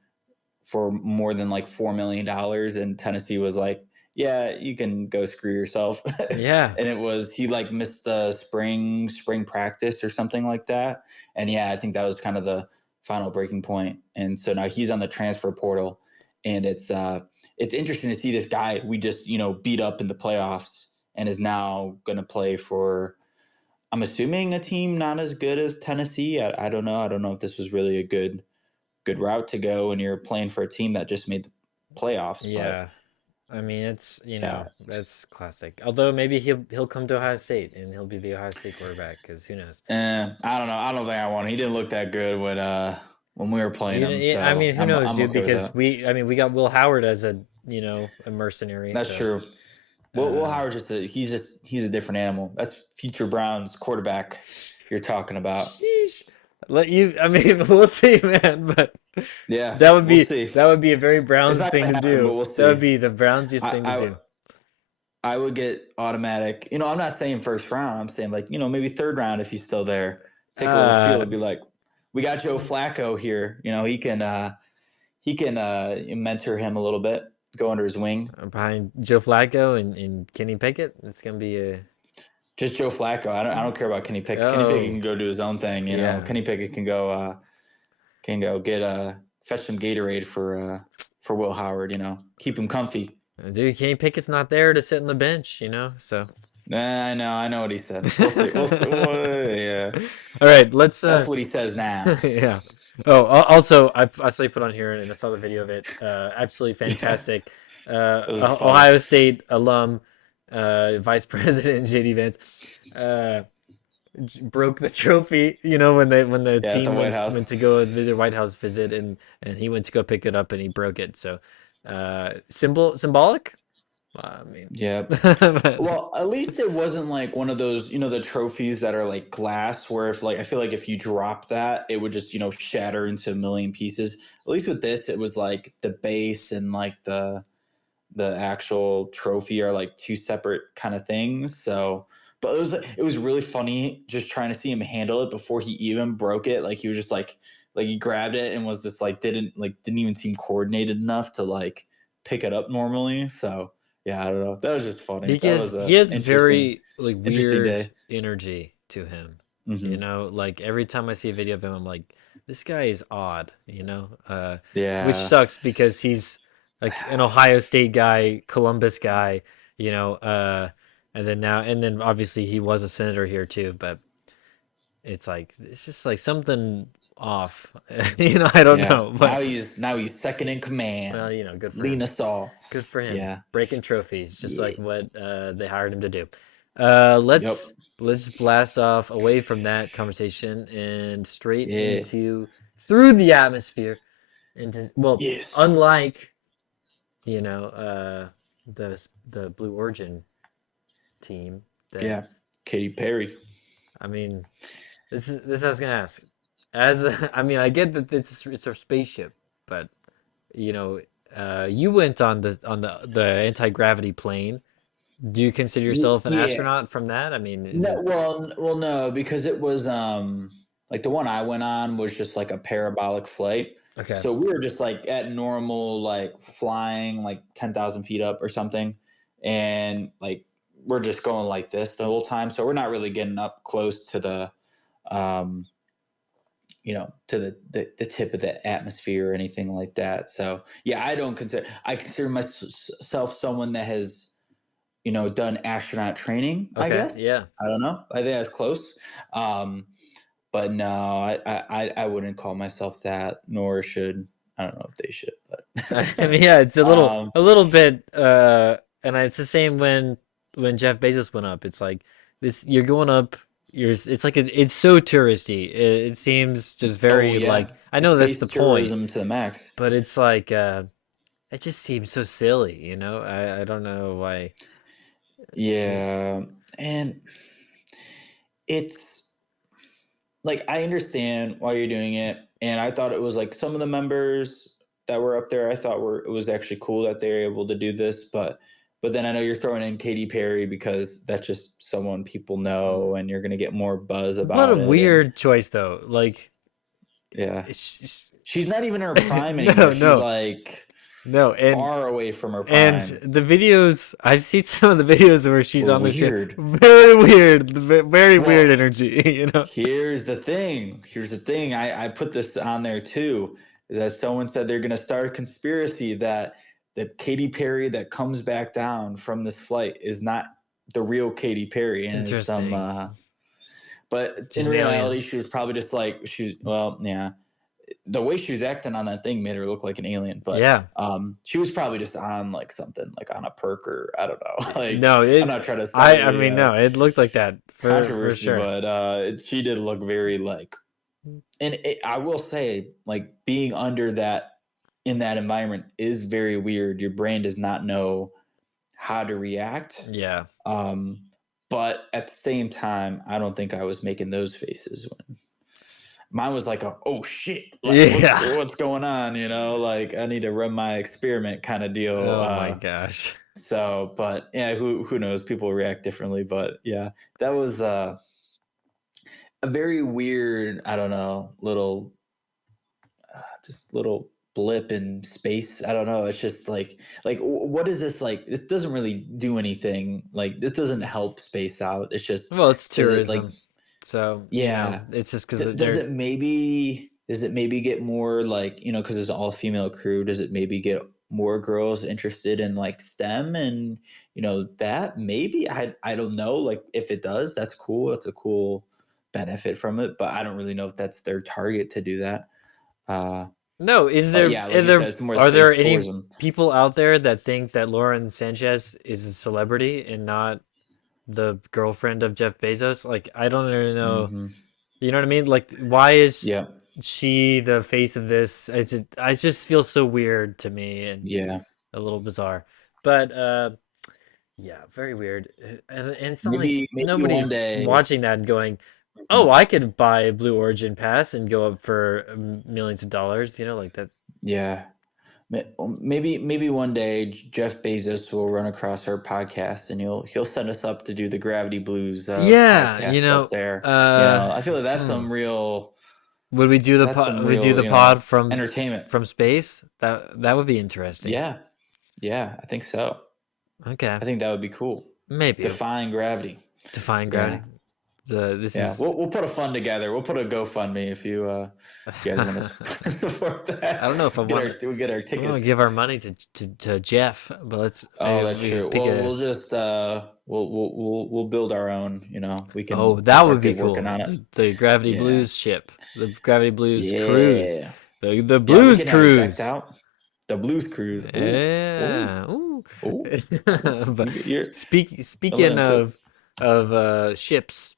for more than like $4 million, and Tennessee was like, yeah, you can go screw yourself. Yeah, And it was he like missed the spring practice or something like that. And yeah, I think that was kind of the final breaking point. And so now he's on the transfer portal, and it's interesting to see this guy we just beat up in the playoffs and is now going to play for. I'm assuming a team not as good as Tennessee. I don't know. I don't know if this was really a good route to go when you're playing for a team that just made the playoffs. But yeah. I mean, it's yeah, that's classic. Although maybe he'll come to Ohio State and he'll be the Ohio State quarterback because who knows? I don't know. I don't think I want him. He didn't look that good when we were playing him. I So mean, who knows, I'm dude? okay with Because that. we got Will Howard as a a mercenary. That's So true. Will uh, Howard's he's a different animal. That's future Browns quarterback you're talking about. sheesh. Let you. I mean, we'll see, man. But Yeah, that would we'll be see. that would be a very It's Browns not thing gonna to happen, but do. we'll That would see. be the Brownsiest thing to I do. I would get automatic. I'm not saying first round. I'm saying like maybe third round if he's still there. Take a little feel. Uh, It'd be like, we got Joe Flacco here. He can mentor him a little bit, go under his wing. behind Joe Flacco and Kenny Pickett, it's gonna be a Just Joe Flacco. I don't care about Kenny Pickett. Kenny Pickett oh can go do his own thing. yeah. Kenny Pickett can go get fetch some Gatorade for Will Howard. Keep him comfy. Dude, Kenny Pickett's not there to sit on the bench, so. I know what he said. We'll see. We'll see. Yeah, All right, let's that's what he says now. yeah. Oh, also I saw you put on here and I saw the video of it. Absolutely Yeah, fantastic. it was funny. Ohio State alum, Vice President JD Vance, uh, broke the trophy. When the Yeah, at the team White went House. to go to the White House visit and he went to go pick it up and he broke it. So, symbolic. I mean, Yeah. Well, at least it wasn't like one of those, the trophies that are like glass, where if like I feel like if you drop that, it would just, shatter into a million pieces. At least with this, it was like the base and like the actual trophy are like two separate kind of things. So, but it was really funny just trying to see him handle it before he even broke it. Like he was just like he grabbed it and was just like didn't even seem coordinated enough to like pick it up normally. So yeah, I don't know. That was just funny. That was he a has interesting very like interesting weird day. energy to him. Hmm. Like every time I see a video of him, I'm like, this guy is odd. Which Yeah. sucks because he's like an Ohio State guy, Columbus guy. And then obviously he was a senator here too. But it's just like something off. I don't Yeah. know, but Now he's second in well, command. good for Leading him. us all. Good for him. Yeah. Breaking trophies, just Yeah. like what they hired him to do. Yep. Let's blast off away from that conversation and straight Yeah. into through the atmosphere into, well, Yes. unlike, you know, the Blue Origin team that, Yeah. Katy Perry. I mean, this I was gonna ask. I mean, I get that it's a spaceship, but you know, you went on the anti-gravity plane. Do you consider yourself an Yeah. astronaut from that? I mean, is No, it well, no, because it was like the one I went on was just like a parabolic flight. okay? So we were just like at normal, like flying like 10,000 feet up or something, and like we're just going like this the whole time. So we're not really getting up close to the um, to the tip of the atmosphere or anything like that. So yeah, I consider myself someone that has done astronaut training, I Okay, guess. yeah. I don't know. I think that's close. But no, I wouldn't call myself that, nor should. I don't know if they should, I mean, yeah, it's um, a little bit, and it's the same when Jeff Bezos went up. It's like this, you're going up. It's like it's so touristy. It seems just oh very yeah, like I know that's the space point, tourism to the max. but it's like it just seems so silly. I don't know why. Yeah, and it's like I understand why you're doing it, and I thought it was like some of the members that were up there. I thought it was actually cool that they were able to do this, but then I know you're throwing in Katy Perry because that's just someone people know, and you're gonna get more buzz What a about it. And weird choice, though. Like, yeah, it's she's not even in her prime anymore. no, She's no, like no, far away from her and prime. the videos I've seen some of the videos where she's Were on the ship. weird. Very weird, very weird Well, energy. here's the thing. Here's the thing. I put this on there too. Is that someone said they're going to start a conspiracy that Katy Perry that comes back down from this flight is not the real Katy Perry, and is some. Interesting. But She's in an alien. reality, she was probably just like well, yeah. The way she was acting on that thing made her look like an alien, but Yeah. she was probably just on like something like on a perk or I don't know. Like No, I'm not trying to I say mean, no, it looked like that for controversy, sure. but she did look very like, and I will say like being under that in that environment is very weird. Your brain does not know how to react. Yeah. But at the same time, I don't think I was making those faces when mine was like oh shit, like Yeah. what's going on, like I need to run my experiment kind of deal. Oh my gosh. So but yeah, who knows, people react differently, but yeah, that was a very weird, I don't know, little just little blip in space. I don't know, it's just like what is this, like this doesn't really do anything, like this doesn't help space out, it's just Well, it's does it like tourism. So, yeah. it's just because Does they're it maybe get more like, because it's an all female crew, does it maybe get more girls interested in like STEM and that maybe I don't know, like if it does, that's cool, that's a cool benefit from it, but I don't really know if that's their target to do that. Uh No, but yeah, like you said, it's more are there space any tourism. people out there that think that Lauren Sanchez is a celebrity and not the girlfriend of Jeff Bezos? Like, I don't really know. Hmm. You know what I mean? Like, why is Yeah. she the face of this? I just feel so weird to me and Yeah. a little bizarre. But yeah, very weird. And it's not like Maybe one nobody's day. watching that and going, "Oh, Mhm. I could buy a Blue Origin pass and go up for millions of dollars." Like that. Yeah. Maybe one day Jeff Bezos will run across our podcast and he'll send us up to do the Gravity Blues Yeah, podcast up there. I feel like that's hmm. some real Would we do the pod entertainment. from space? That would be interesting. Yeah, yeah, I think so. Okay, I think that would be cool. maybe Defying gravity. defying Yeah, gravity. This Yeah, is we'll put a fund together. We'll put a GoFundMe if you guys want to support that. I don't know if I want to. We get our We want to tickets. give our money to Jeff, but let's Oh, that's we true. pick Well, a. we'll just we'll build our own. Oh, We'll that would start be get working cool. on it. The Gravity Yeah, Blues ship, the Gravity Blues cruise, yeah, the yeah. We Blues can have it decked cruise. out. The Blues Cruise. Ooh, ooh, Yeah. Ooh. ooh, ooh. But You're a little speaking input. of ships,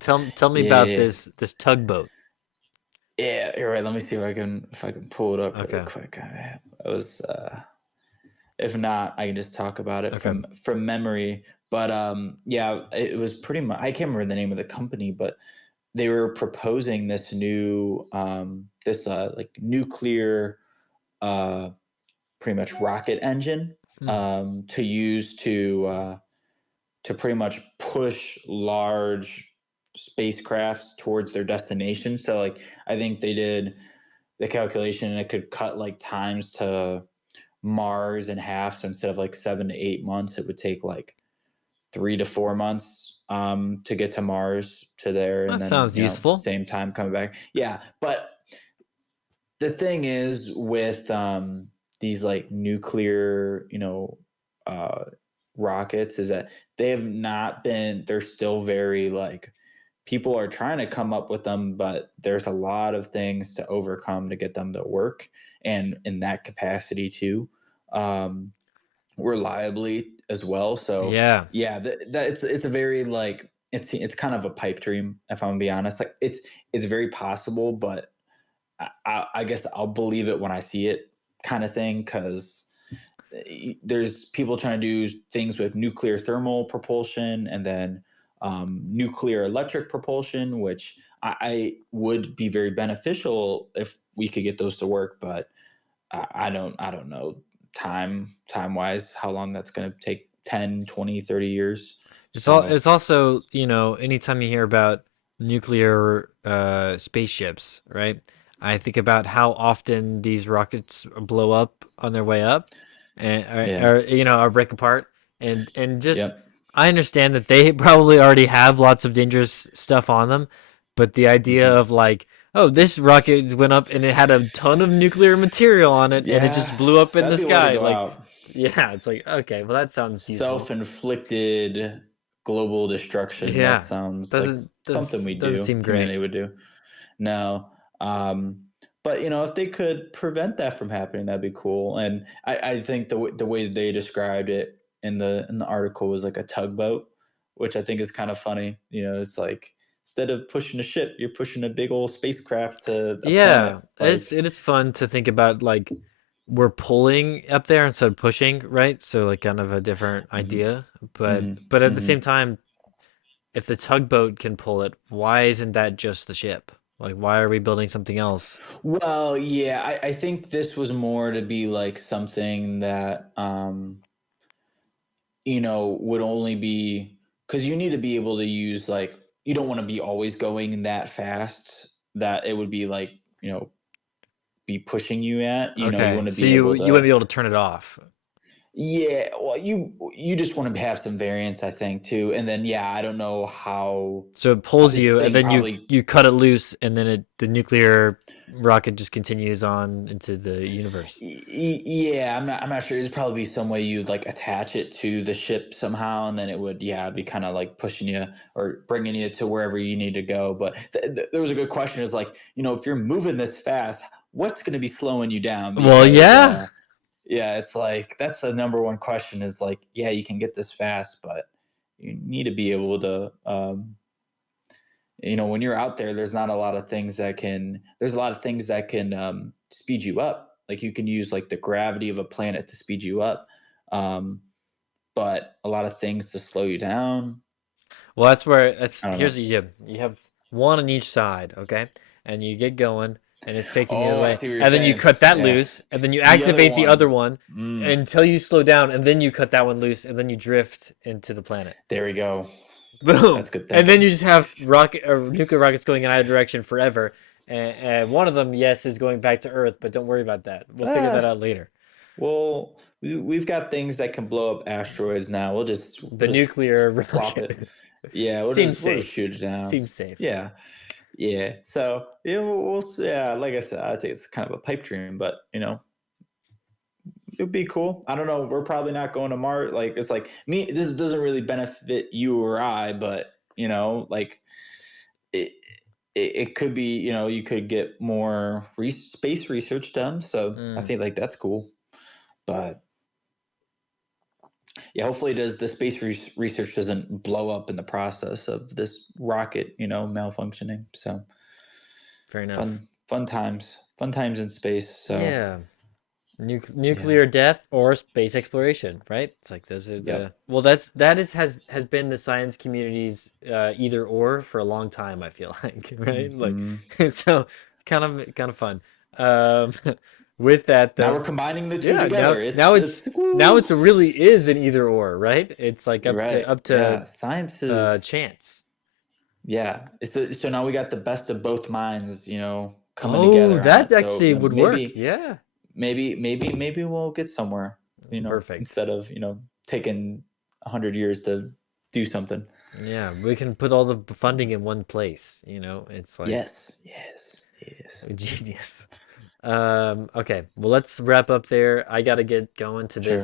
tell me Yeah, about yeah, this tugboat. yeah. You're right. Let me see if I can pull it up really Okay. quick. I was If not, I can just talk about it Okay. from memory. But yeah, it was pretty much. I can't remember the name of the company, but they were proposing this new this like nuclear uh, pretty much rocket engine Hmm. to use to pretty much push large spacecrafts towards their destination. So like I think they did the calculation and it could cut like times to Mars in half. So instead of like 7 to 8 months, it would take like 3 to 4 months to get to Mars to there, That and then sounds useful. same time coming back. Yeah, but the thing is with these like nuclear, uh, rockets, is that they have not been. They're still very like people are trying to come up with them, but there's a lot of things to overcome to get them to work, and in that capacity too. Um, Reliably as well. So Yeah. yeah, that it's a very like it's kind of a pipe dream if I'm gonna be honest. Like it's very possible, but I guess I'll believe it when I see it, kind of thing. Because there's people trying to do things with nuclear thermal propulsion and then nuclear electric propulsion, which I would be very beneficial if we could get those to work, but I don't know time wise how long that's going to take. 10, 20, 30 years. So It's also, anytime you hear about nuclear spaceships, right? I think about how often these rockets blow up on their way up and yeah, or break apart and just yep. I understand that they probably already have lots of dangerous stuff on them, but the idea Hmm. of like, oh, this rocket went up and it had a ton of nuclear material on it and it Yeah, just blew up in that'd the be a way to sky, go like, out. yeah, it's like, okay, well that sounds useful. Self-inflicted global destruction. That Yeah, sounds like doesn't something we doesn't do, seem great. humanity would do. No. But if they could prevent that from happening, that'd be cool. And I think the way they described it in the article was like a tugboat, which I think is kind of funny. It's like instead of pushing a ship, you're pushing a big old spacecraft to a Yeah, planet. Like, it is fun to think about like we're pulling up there instead of pushing, right? So like kind of a different hmm idea, hmm but at the hmm same time, if the tugboat can pull it, why isn't that just the ship? Like why are we building something else? well, yeah, I think this was more to be like something that would only be because you need to be able to use like you don't want to be always going that fast that it would be like be pushing you at. You Okay, want to so be able you wouldn't to. be able to turn it off. Yeah, well, you just want to have some variance, I think, too. And then yeah, I don't know So it how pulls this you, and thing then probably. you cut it loose, and then the nuclear rocket just continues on into the universe. Yeah, I'm not sure. There's probably some way you'd like attach it to the ship somehow, and then it would, yeah, be kind of like pushing you or bringing you to wherever you need to go. But there was a good question: is like, if you're moving this fast, what's going to be slowing you down? Well, Because yeah. yeah, it's like that's the number one question. Is like, yeah, you can get this fast, but you need to be able to. When you're out there, there's not a lot of things that can. There's a lot of things that can speed you up. Like you can use like the gravity of a planet to speed you up, um, but a lot of things to slow you down. Well, that's where that's I don't here's know. what you do. You have one on each side, okay? And you get going, and it's taking you Oh, I away, see what you're and then you saying. cut that Yeah, loose, and then you the other activate the other one. one Mm, until you slow down, and then you cut that one loose, and then you drift into the planet. there we go. Boom! That's good And then thinking. you just have rocket or nuclear rockets going in either direction forever. And one of them, yes, is going back to Earth, but don't worry about that. We'll figure that Ah, out later. well, we've got things that can blow up asteroids now. We'll The just nuclear swap it. rocket. Yeah, Seems we'll just safe. shoot it down. Seems safe. Yeah, yeah. So yeah, yeah. Like I said, I think it's kind of a pipe dream, but it'd be cool. I don't know. We're probably not going to Mars. Like it's like me. This doesn't really benefit you or I, but like it. It could be, you could get more space research done. So I think like that's cool. But yeah, hopefully the space research doesn't blow up in the process of this rocket, malfunctioning. So fair enough. Fun times in space. So Yeah. yeah, Nuclear death or space exploration, right? It's like those are yep. the has been the science community's either or for a long time. I feel like, right? Like, Mm-hmm. so kind of fun. Um, with that Now though, we're combining the two yeah. together. Now Woo. it's really is an either or, right? It's like You're right. up to Yeah, science is. chance. Yeah, so now we got the best of both minds, coming Oh, together on that it. So actually would work. Yeah, maybe we'll get somewhere, instead perfect. of taking 100 years to do something. Yeah, we can put all the funding in one place. It's like Yes. genius. Okay, well, let's wrap up there. I gotta get going to Sure.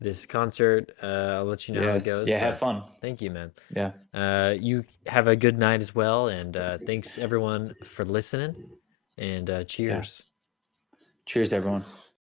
this concert. I'll let you know how it Yes. goes, Yeah. Have but fun. thank you, man. Yeah. You have a good night as well, and thanks everyone for listening, and Yeah. cheers. Cheers, everyone.